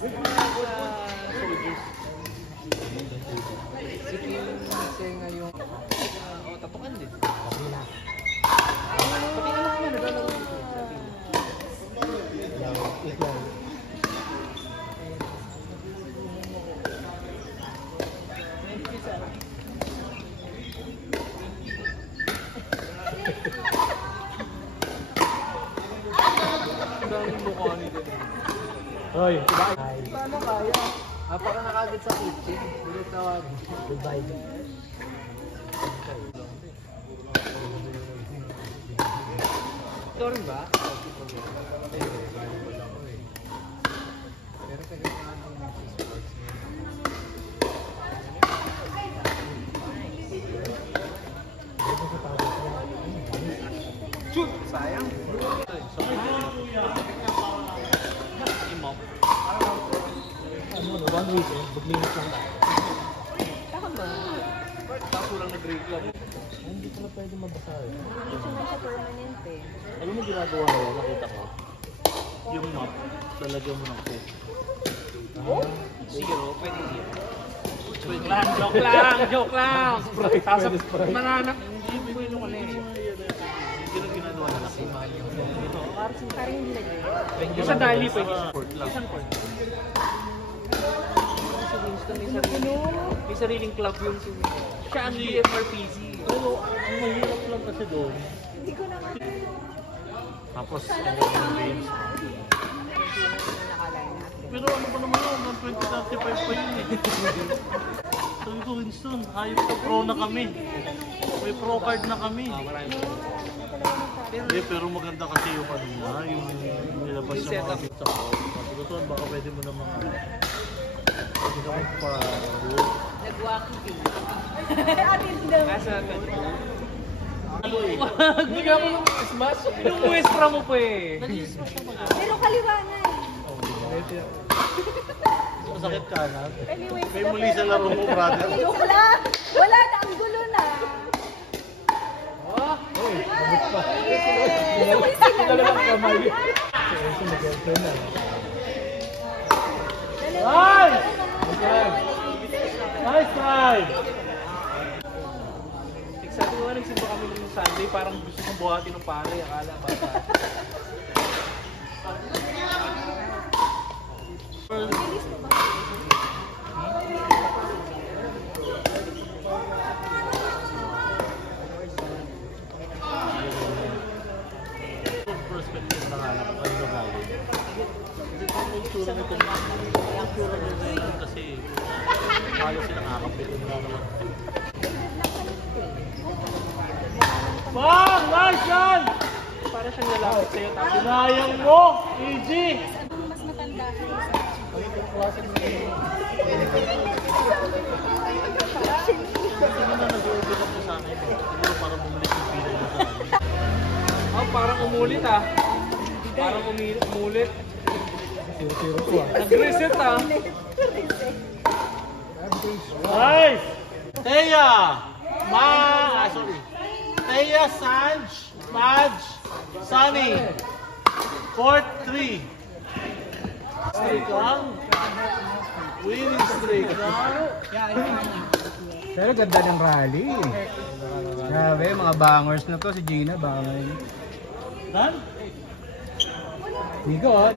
Soldiers. Sige yung senga yung... tapukan din. Okay na. Pati anak niya, naglalaro dito. Ikaw. Ang daming mukha nito. Hoy, Paano kaya? Napaka nakagad sa kitchen. Bilis tawagin. goodbye. Ito rin ba? Pero kailangan ko ng sports niya. Shoot! Sayang! Imop. Ano, 1 week eh. Buglinis lang. Tama. Kaso lang nag-break lang. Hindi ko na pwede mabasa eh. Hindi siya na siya permanent eh. Alam mo ginagawa na yan, nakita ko. Yung map, lalagyan mo ng food. Zero, pwede zero. Joke lang, joke lang, joke lang! Sasap, mananap. Hindi mo yun eh. Hindi na ginagawa na kasi. Parang hindi lagi. Yung sa Dali, pwede support lang. Isang port. May sariling club yung siya ang DFRPC. Pero ang mahirap lang kasi doon. Hindi ko naman. Tapos, Sana ang may mga tama games. nakalay na. Pero ano pa naman yun, ng 2035 pa yun eh. Sabi ko, Winston, ayos na pro na kami. May pro card na kami. Eh, pero maganda kasi yung ano niya, yung nilabas Yung sa mga setup. bits ako. Sabi ko, Ton, baka pwede mo naman pwede ka magpa Nag-walking din. Atin daw. Asa natin? Wag! Hindi ka mo nung smash. Pinumuestra mo pa eh. Pero kaliwa na eh. Masakit ka na. Anyway, May muli sa laro mo, brother. Joke lang. Wala na, ang gulo na. Uy, mabit pa. Yes! Sabay sila. Dalawang kamay. Kasi mag-girlfriend na. Ay! Nice try! Sabi ko nga nagsimba kami nung Sunday, parang gusto kong buhatin ng pare, akala bata. Bilis mo ba? Perspective na hanap ko ano ba yun? Ang itsura nito kasi halos sila nakakapit na naman. Bang! Nice yan! Para siyang lalapit sa'yo, tapos Sinayang mo! Easy! Mas matanda ka Hindi na nag-open up sa akin. Siguro para bumalik yung pila niya sa akin. oh, parang umulit ah. Parang umulit. Zero ko ah. Nag-reset ah. Nice! Teya! Sorry. Teya, Sanj, Maj, Sunny. 4-3. Streak lang. Winning streak lang. Pero ganda ng rally. Grabe, mga bangers na to. Si Gina, banger. Dan? Nico,